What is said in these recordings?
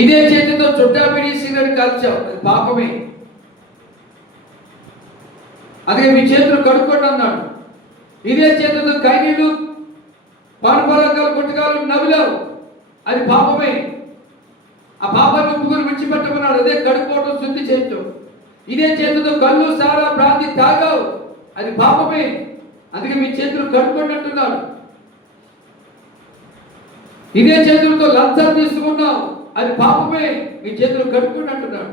ఇదే చేతితో చుట్టా పిడి సిగరెట్ కాల్చావు, అది పాపమే. అదే మీ చేతులు కడుక్కోండి అన్నాడు. ఇదే చేతితో కైనీలు పానపరాగాలు గుట్టకాలు నవ్వులావు, అది పాపమే. ఆ పాపాన్ని ఒప్పుకొని విడిచిపెట్టమన్నాడు, అదే కడుక్కోవడం శుద్ధి చేయటం. ఇదే చేతితో కళ్ళు సారా భ్రాంతి తాగావు, అది పాపమే. అందుకే మీ చేతులు కడుక్కోండి అంటున్నాడు. ఇదే చేతులతో లంచాలు తీసుకున్నావు, అది పాపమే. మీ చేతులు కడుక్కోండి అంటున్నాడు.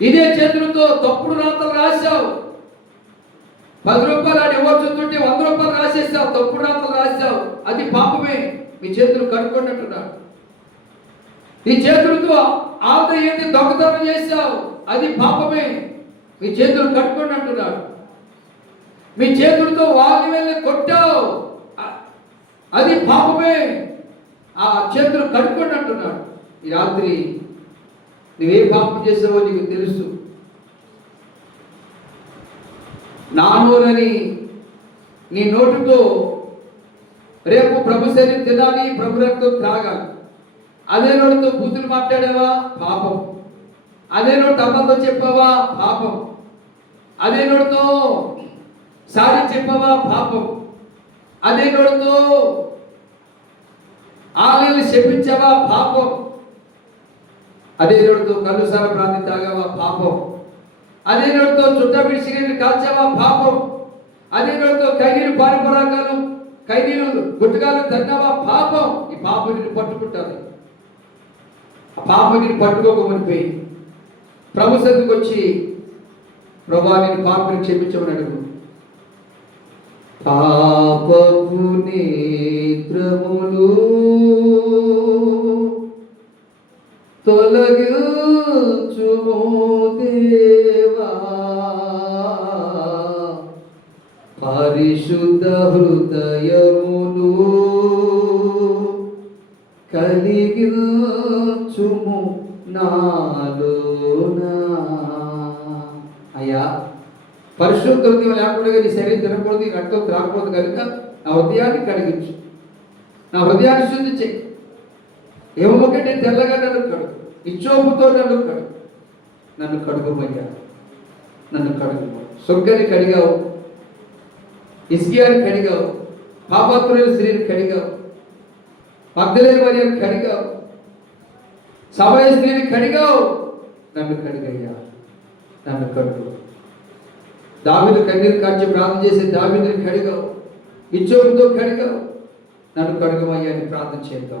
ఇదే చేతులతో తప్పుడు రాతలు రాశావు, 10 రూపాయలు ఆడు ఇవ్వచ్చుంటుంటే 100 రూపాయలు రాసేసావు, తప్పుడు రాతలు రాశావు, అది పాపమే. మీ చేతులు కడుక్కోండి అంటున్నాడు. ఈ చేతులతో ఏంటి దొంగతనం చేశావు, అది పాపమే. మీ చేతులు కడుక్కోండి అంటున్నాడు. మీ చేతులతో వాళ్ళని వెళ్ళి కొట్టావు, అది పాపమే. ఆ చేతులు కడుక్కోండి అంటున్నాడు. ఈ రాత్రి నువ్వే పాపం చేసావో నీకు తెలుసు. నా నోరని నీ నోటితో రేపు ప్రభు శరీరం తినాలి, ప్రభు రక్తం త్రాగాలి. అదే నోటితో బూతులు మాట్లాడావా, పాపం. అదే నోటి అమ్మతో చెప్పావా, పాపం. అదే నోటితో సారి చెప్పావా, పాపం. అదే నోటితో ఆలయాన్ని చెప్పించావా, పాపం. అదే నోటితో కళ్ళు సార ప్రాంతి తాగావా, పాపం. అదే నోటితో చుట్ట పిడిసిని కాల్చావా, పాపం. అదే నోటితో కైనీరు పారిపరాగాలు కైనీరు గుట్టగాలు తన్నావా, పాపం. ఈ పాపం నిన్ను పట్టుకుంటారు. ఆ పాపం నిన్ను పట్టుకోకపోయి ప్రభు సన్నిధికి వచ్చి, ప్రభా నేను పాపని క్షమించమని అడుగు. పాపపు నేత్రములు తొలగించుము దేవా, పరిశుద్ధ హృదయములు కలిగించుము నాలోనా. అయ్యా, పరిశుద్ధ హృదయం లేకుండా నీ శరీరం తినకూడదు, నీ రక్తం త్రాగకూడదు కనుక నా హృదయాన్ని కడిగించు, నా హృదయాన్ని శుద్ధి చెయ్యి. ఏమొకటి తెల్లగా నన్ను కడుగు, ఇచ్చోపుతో నన్ను కడుగు. నన్ను కడుగుమయ్యా, నన్ను కడుగు. సొగ్గని కడిగావు, ఇస్కియాని కడిగావు, పాపాత్రులైన స్త్రీని కడిగావు, మగ్దలేని వారిని కడిగావు, సమయ స్త్రీని కడిగావు. నన్ను కడిగయ్యా, నన్ను కడుగు. దావీదు కన్నీరు కార్చి ప్రార్థన చేసి దావీదుని కడిగావు, ఇచ్చోపుతో కడిగావు. నన్ను కడుగుమయ్యా అని ప్రార్థన చేద్దాం.